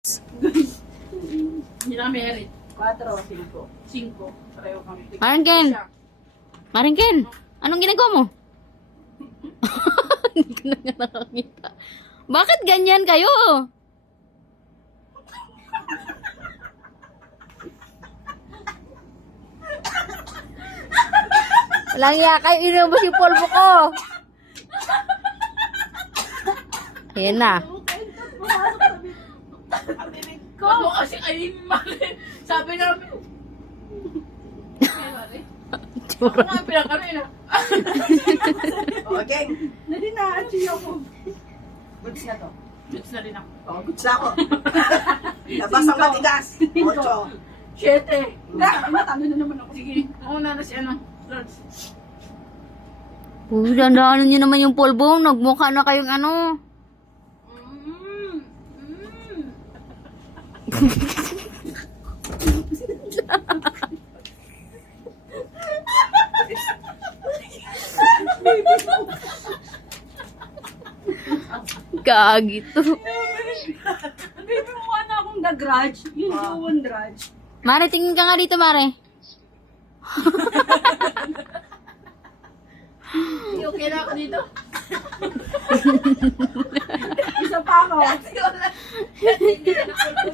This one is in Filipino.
Hindi na merit. 4, 5. 5. Pareho kami. Maringken! Maringken! Anong ginagawa mo? Hindi ko na nga nakakita. Bakit ganyan kayo? Walang iya kayo, inubos yung polvo ko. Ayan na. Ako kasi ay mali. Sabi namin. Ako nga pinakano yun. Okay. Nadi na, achieve ako. Goods na to. Goods na rin ako. Oh, goods na ako. Labas ang matigas. 8. 7. Natalo na naman ako. Sige, mauna na si ano. Lords. Uy, dandaanan nyo naman yung polvo. Nagmukha na kayong ano. Gagi to. Baby, mukha na akong The Grudge. Yung Jowan Grudge. Mare, tingin ka nga dito, Mare. Okay na ako dito. Isa pa ako. Hindi na ako.